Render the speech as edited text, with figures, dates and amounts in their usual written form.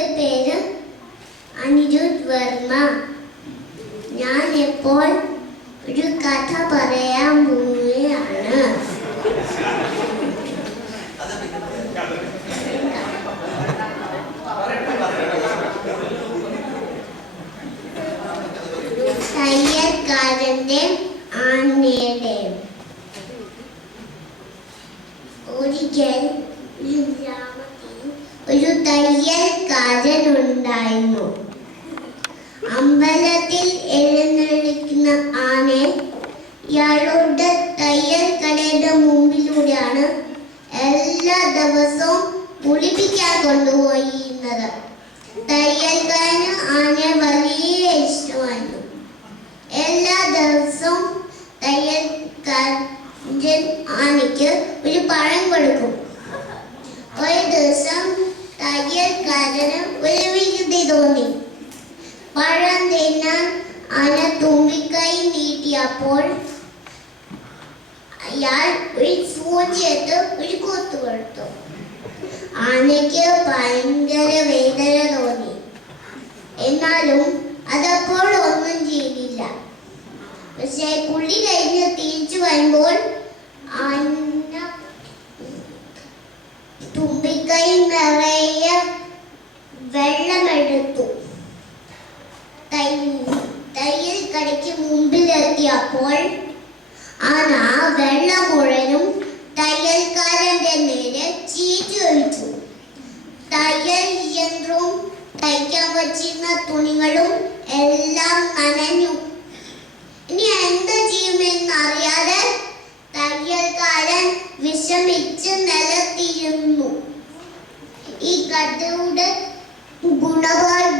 എൻ്റെ പേര് അനിരുദ്ധ് വർമ്മ. ഞാൻ ഇപ്പോൾ ഒരു കഥ പറയാൻ പോവുകയാണ്. തയ്യൽക്കാരൻ്റെ ആനയുടെയും. ഒരിക്കൽ ഒരു ഗ്രാമത്തിൽ ഒരു തയ്യൽക്കാരൻ ഉണ്ടായിരുന്നു. അമ്പലത്തിൽ എഴുന്നള്ളിക്കുന്ന ആനയെ ഇയാളുടെ തയ്യൽ കടയുടെ മുമ്പിലൂടെയാണ് എല്ലാ ദിവസവും കുളിപ്പിക്കാൻ കൊണ്ടുപോയിരുന്നത്. തയ്യൽക്കാരന് ആനയെ വലിയ ഇഷ്ടമായിരുന്നു. എല്ലാ ദിവസവും തയ്യൽക്കാരൻ ആനയ്ക്ക് ഒരു പഴം കൊടുക്കും. ഒരു ദിവസം തയ്യൽക്കാരന് ഒരു വികൃതി തോന്നി. പഴം തിന്നാൻ ആന തുമ്പിക്കൈ നീട്ടിയപ്പോൾ അയാൾ ഒരു സൂചിയെടുത്ത് ഒരു കുത്തു കൊടുത്തു. ആനയ്ക്ക് ഭയങ്കര വേദന തോന്നി. എന്നാലും അതപ്പോൾ ഒന്നും ചെയ്തില്ല. പക്ഷെ കുളി കഴിഞ്ഞ് തിരിച്ചു വരുമ്പോൾ ആന തുമ്പിക്കൈ നിറയെ വെള്ളമെടുത്തു. തയ്യൽ കടയ്ക്ക് മുമ്പിലെത്തിയപ്പോൾ ആന വെള്ളം മുഴുവനും തയ്യൽക്കാരന്റെ നേരെ ചീറ്റൊഴിച്ചു. തയ്യൽ യന്ത്രവും തയ്ക്കാൻ വച്ചിരുന്ന തുണികളും എല്ലാം നനഞ്ഞു. ഇനി എന്താ ചെയ്യുമെന്ന് അറിയാതെ തയ്യൽക്കാരൻ വിഷമിച്ച് നിലത്തിരുന്നു. ഈ കഥയുടെ ഗുണപാഠം